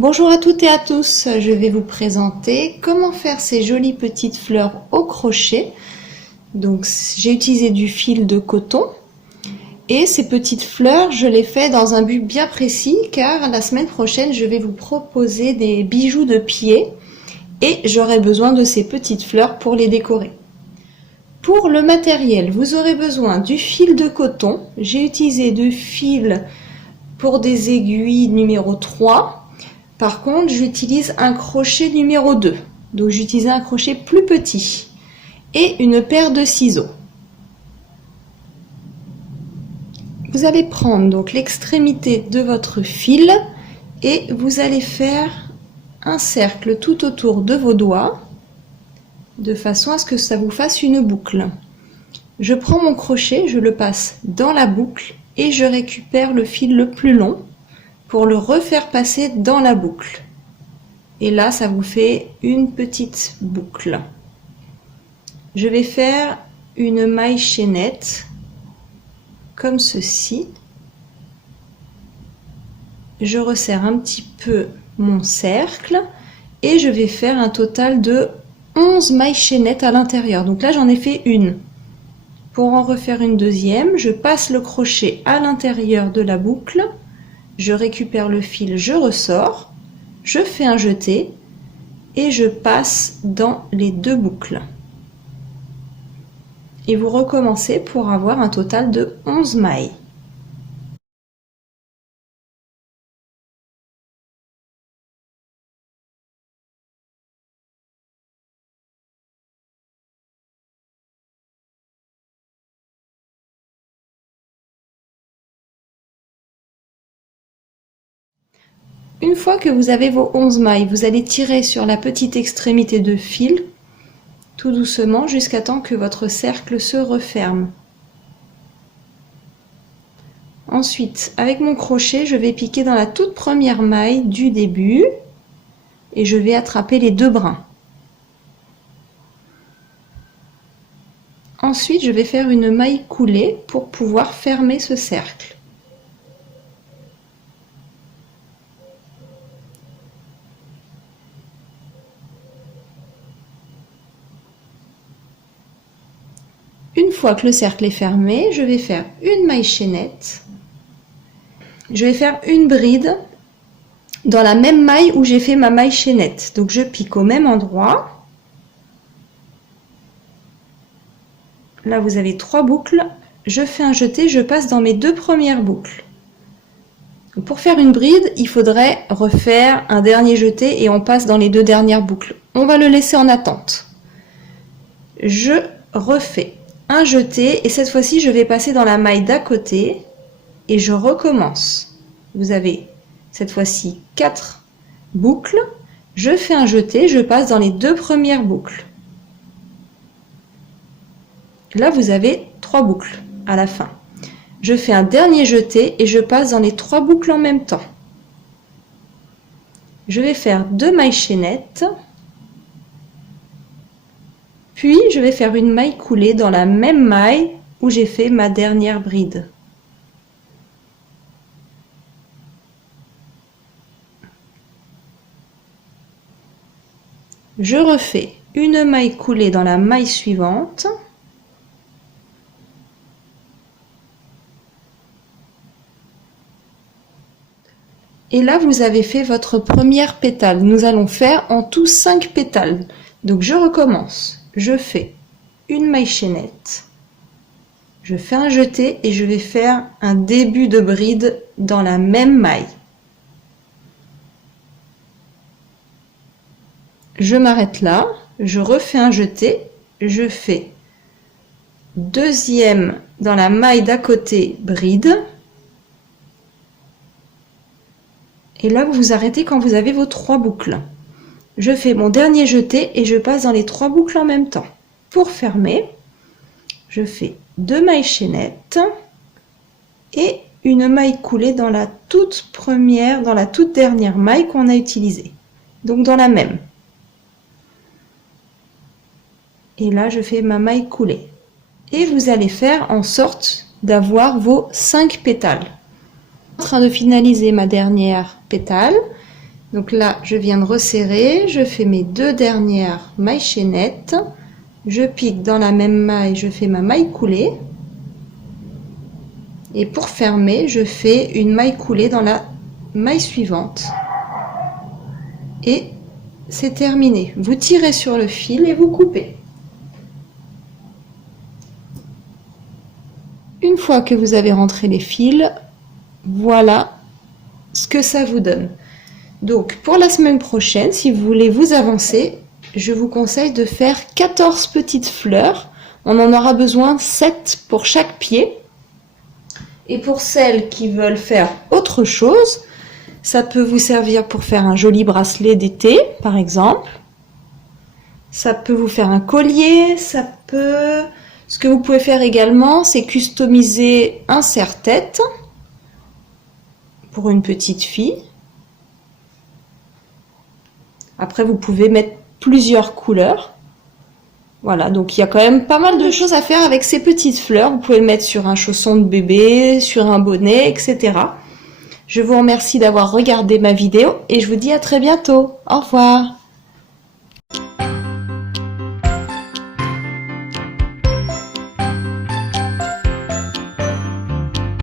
Bonjour à toutes et à tous, je vais vous présenter comment faire ces jolies petites fleurs au crochet. Donc j'ai utilisé du fil de coton et ces petites fleurs je les fais dans un but bien précis car la semaine prochaine je vais vous proposer des bijoux de pied et j'aurai besoin de ces petites fleurs pour les décorer. Pour le matériel, vous aurez besoin du fil de coton. J'ai utilisé du fil pour des aiguilles numéro 3. Par contre, j'utilise un crochet numéro 2. Donc j'utilise un crochet plus petit. Et une paire de ciseaux. Vous allez prendre donc l'extrémité de votre fil et vous allez faire un cercle tout autour de vos doigts de façon à ce que ça vous fasse une boucle. Je prends mon crochet, je le passe dans la boucle et je récupère le fil le plus long pour le refaire passer dans la boucle. Et là, ça vous fait une petite boucle. Je vais faire une maille chaînette comme ceci. Je resserre un petit peu mon cercle et je vais faire un total de 11 mailles chaînettes à l'intérieur. Donc là, j'en ai fait une. Pour en refaire une deuxième, je passe le crochet à l'intérieur de la boucle, je récupère le fil, je ressors, je fais un jeté et je passe dans les deux boucles. Et vous recommencez pour avoir un total de 11 mailles. Une fois que vous avez vos 11 mailles, vous allez tirer sur la petite extrémité de fil, tout doucement, jusqu'à temps que votre cercle se referme. Ensuite, avec mon crochet, je vais piquer dans la toute première maille du début et je vais attraper les deux brins. Ensuite, je vais faire une maille coulée pour pouvoir fermer ce cercle. Une fois que le cercle est fermé, je vais faire une maille chaînette. Je vais faire une bride dans la même maille où j'ai fait ma maille chaînette. Donc je pique au même endroit. Là, vous avez 3 boucles. Je fais un jeté, je passe dans mes 2 premières boucles. Donc pour faire une bride, il faudrait refaire un dernier jeté et on passe dans les 2 dernières boucles. On va le laisser en attente. Je refais un jeté et cette fois-ci je vais passer dans la maille d'à côté et je recommence. Vous avez cette fois-ci 4 boucles, je fais un jeté, je passe dans les 2 premières boucles. Là vous avez 3 boucles à la fin. Je fais un dernier jeté et je passe dans les 3 boucles en même temps. Je vais faire 2 mailles chaînettes. Puis, je vais faire une maille coulée dans la même maille où j'ai fait ma dernière bride. Je refais une maille coulée dans la maille suivante. Et là, vous avez fait votre première pétale. Nous allons faire en tout 5 pétales. Donc, je recommence. Je fais une maille chaînette, je fais un jeté et je vais faire un début de bride dans la même maille. Je m'arrête là, je refais un jeté, je fais deuxième dans la maille d'à côté bride. Et là, vous vous arrêtez quand vous avez vos 3 boucles. Je fais mon dernier jeté et je passe dans les 3 boucles en même temps. Pour fermer, je fais 2 mailles chaînettes et une maille coulée dans la toute première, dans la toute dernière maille qu'on a utilisée. Donc dans la même. Et là, je fais ma maille coulée. Et vous allez faire en sorte d'avoir vos 5 pétales. Je suis en train de finaliser ma dernière pétale. Donc là, je viens de resserrer, je fais mes 2 dernières mailles chaînettes, je pique dans la même maille, je fais ma maille coulée. Et pour fermer, je fais une maille coulée dans la maille suivante. Et c'est terminé. Vous tirez sur le fil et vous coupez. Une fois que vous avez rentré les fils, voilà ce que ça vous donne. Donc pour la semaine prochaine, si vous voulez vous avancer, je vous conseille de faire 14 petites fleurs. On en aura besoin 7 pour chaque pied. Et pour celles qui veulent faire autre chose, ça peut vous servir pour faire un joli bracelet d'été, par exemple. Ça peut vous faire un collier, Ce que vous pouvez faire également, c'est customiser un serre-tête pour une petite fille. Après, vous pouvez mettre plusieurs couleurs. Voilà, donc il y a quand même pas mal de choses à faire avec ces petites fleurs. Vous pouvez le mettre sur un chausson de bébé, sur un bonnet, etc. Je vous remercie d'avoir regardé ma vidéo et je vous dis à très bientôt. Au revoir.